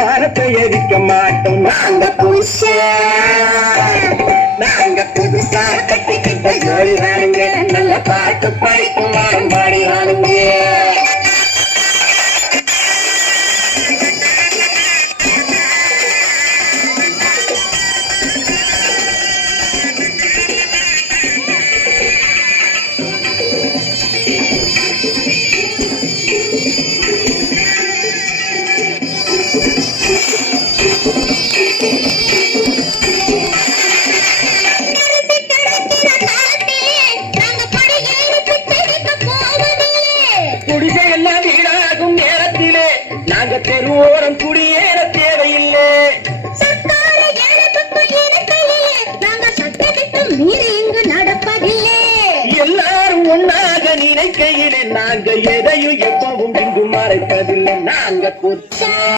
மானத்தை எரிக்க மாட்டோம். நாங்க புதுசா கட்டிக்கிட்ட ஜோடி வாருங்க, நல்ல பாட்டு படிக்கும் வாரம் பாடி வாருங்க. குடிசையெல்லாம் வீடாகும் நேரத்திலே நாங்க தெருவோரம் குடியேற தேவையில்லை. எல்லாரும் ஒன்னாக நினைக்கையிலே நாங்க எதையும் எப்பவும் இங்கு மறைப்பதில்லை. நாங்க